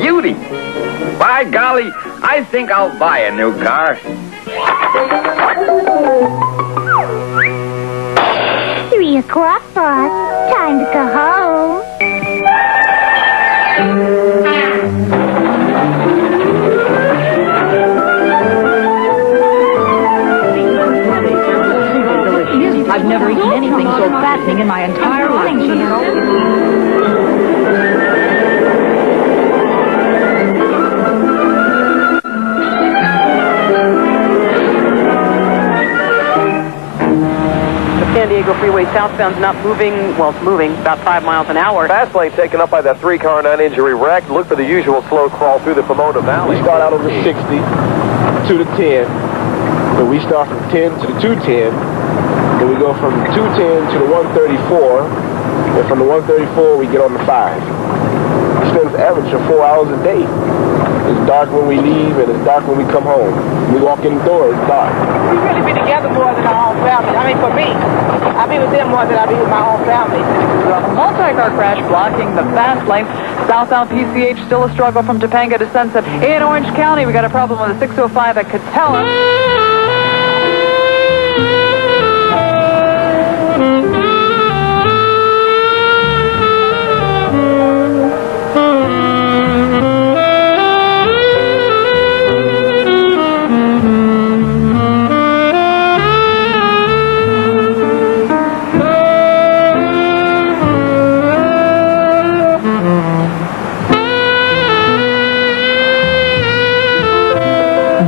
beauty. By golly, I think I'll buy a new car. 3 o'clock, boss. Time to go home. I've never eaten anything so fattening in my entire life. San Diego Freeway southbound's not moving, well, it's moving about 5 miles an hour. Fast lane taken up by that 3-car non-injury wreck. Look for the usual slow crawl through the Pomona Valley. We start out on the 60 to the 10. So we start from 10 to the 210. Then we go from 210 to the 134. And from the 134, we get on the 5. We spend an average of 4 hours a day. It's dark when we leave, and it's dark when we come home. We walk in the door, it's dark. We really be together more than our own family. I mean, for me, I be with them more than I be with my own family. A multi-car crash blocking the fast lane. Southbound PCH still a struggle from Topanga to Sunset. In Orange County, we got a problem with a 605 at Catella.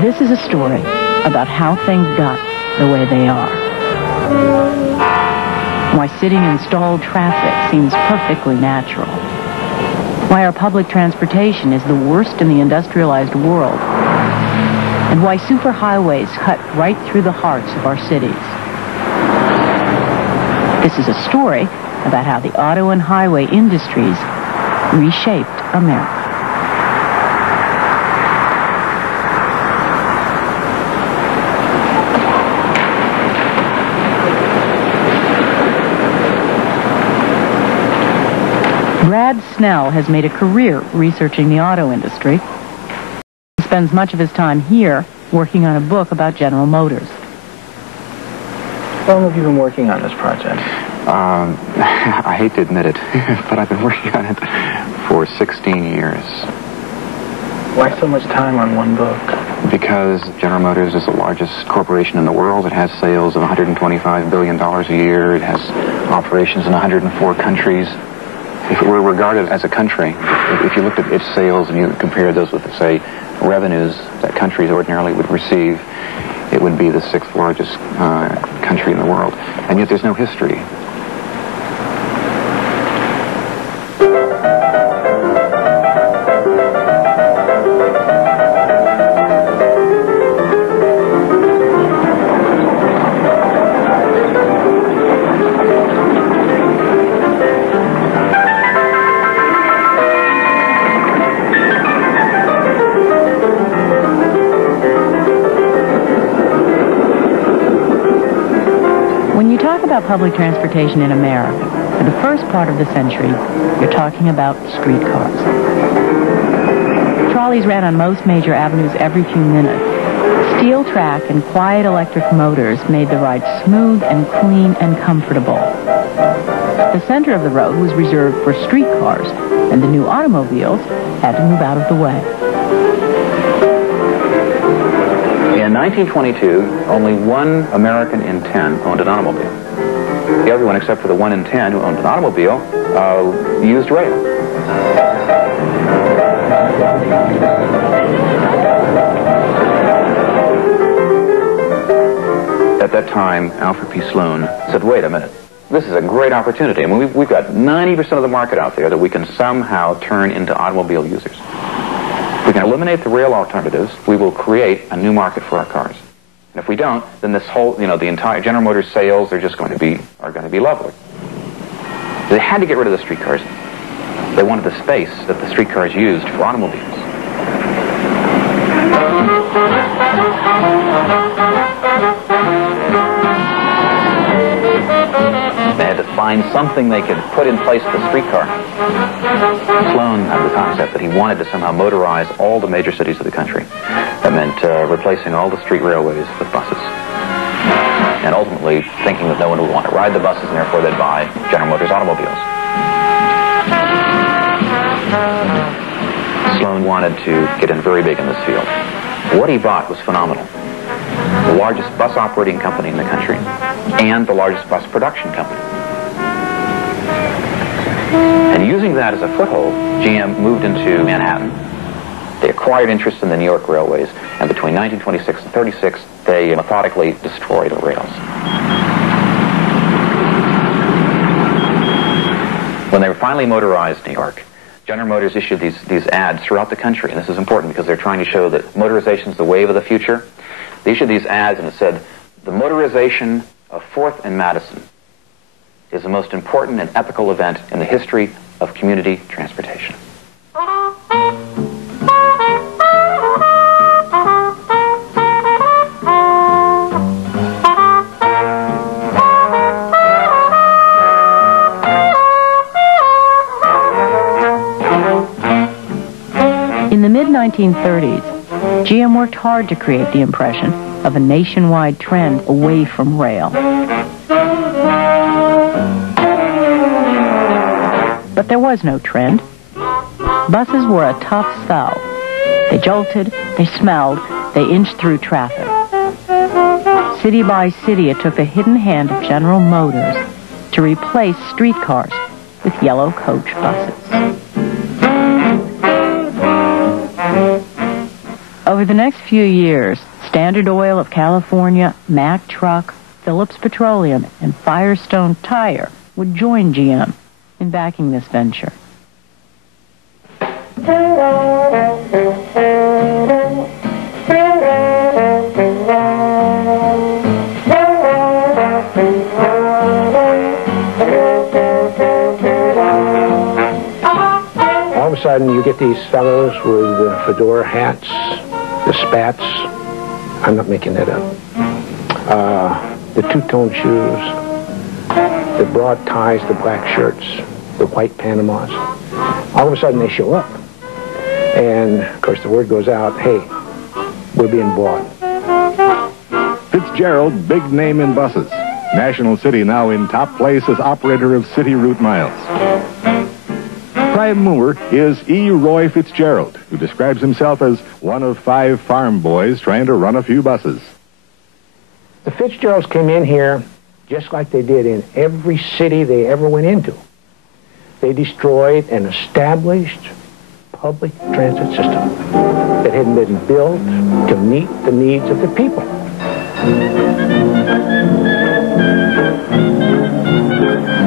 This is a story about how things got the way they are. Why sitting in stalled traffic seems perfectly natural. Why our public transportation is the worst in the industrialized world. And why superhighways cut right through the hearts of our cities. This is a story about how the auto and highway industries reshaped America. Brad Snell has made a career researching the auto industry. He spends much of his time here working on a book about General Motors. How long have you been working on this project? I hate to admit it, but I've been working on it for 16 years. Why so much time on one book? Because General Motors is the largest corporation in the world. It has sales of $125 billion a year. It has operations in 104 countries. If it were regarded as a country, if you looked at its sales and you compared those with, say, revenues that countries ordinarily would receive, it would be the 6th largest country in the world. And yet there's no history. About public transportation in America, for the first part of the century, you're talking about streetcars. Trolleys ran on most major avenues every few minutes. Steel track and quiet electric motors made the ride smooth and clean and comfortable. The center of the road was reserved for streetcars, and the new automobiles had to move out of the way. In 1922, only 1 American in 10 owned an automobile. Everyone except for the 1 in 10 who owned an automobile used rail. At that time, Alfred P. Sloan said, wait a minute, this is a great opportunity. I mean, we've got 90% of the market out there that we can somehow turn into automobile users. If we can eliminate the rail alternatives, we will create a new market for our cars. And if we don't, then this whole, the entire General Motors sales are going to be lovely. They had to get rid of the streetcars. They wanted the space that the streetcars used for automobiles. They had to find find something they could put in place of the streetcar. Sloan had the concept that he wanted to somehow motorize all the major cities of the country. That meant replacing all the street railways with buses. And ultimately thinking that no one would want to ride the buses and therefore they'd buy General Motors automobiles. Sloan wanted to get in very big in this field. What he bought was phenomenal. The largest bus operating company in the country and the largest bus production company. And using that as a foothold, GM moved into Manhattan. They acquired interest in the New York railways, and between 1926 and 36, they methodically destroyed the rails. When they were finally motorized New York, General Motors issued these ads throughout the country, and this is important because they're trying to show that motorization is the wave of the future. They issued these ads, and it said, "The motorization of 4th and Madison is the most important and epical event in the history of community transportation." In the mid-1930s, GM worked hard to create the impression of a nationwide trend away from rail. But there was no trend. Buses were a tough sell. They jolted, they smelled, they inched through traffic. City by city, it took the hidden hand of General Motors to replace streetcars with yellow coach buses. Over the next few years, Standard Oil of California, Mack Truck, Phillips Petroleum, and Firestone Tire would join GM in backing this venture. All of a sudden, you get these fellows with fedora hats, the spats. I'm not making that up. The two-tone shoes, the broad ties, the black shirts, the white Panamas. All of a sudden, they show up. And, of course, the word goes out, hey, we're being bought. Fitzgerald, big name in buses. National City now in top place as operator of city route miles. Prime mover is E. Roy Fitzgerald, who describes himself as one of 5 farm boys trying to run a few buses. The Fitzgeralds came in here just like they did in every city they ever went into. They destroyed an established public transit system that had been built to meet the needs of the people.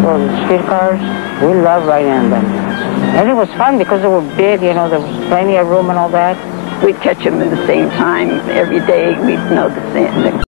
Well, the streetcars, we love riding on them. And it was fun because they were big, you know, there was plenty of room and all that. We'd catch them at the same time every day. We'd know the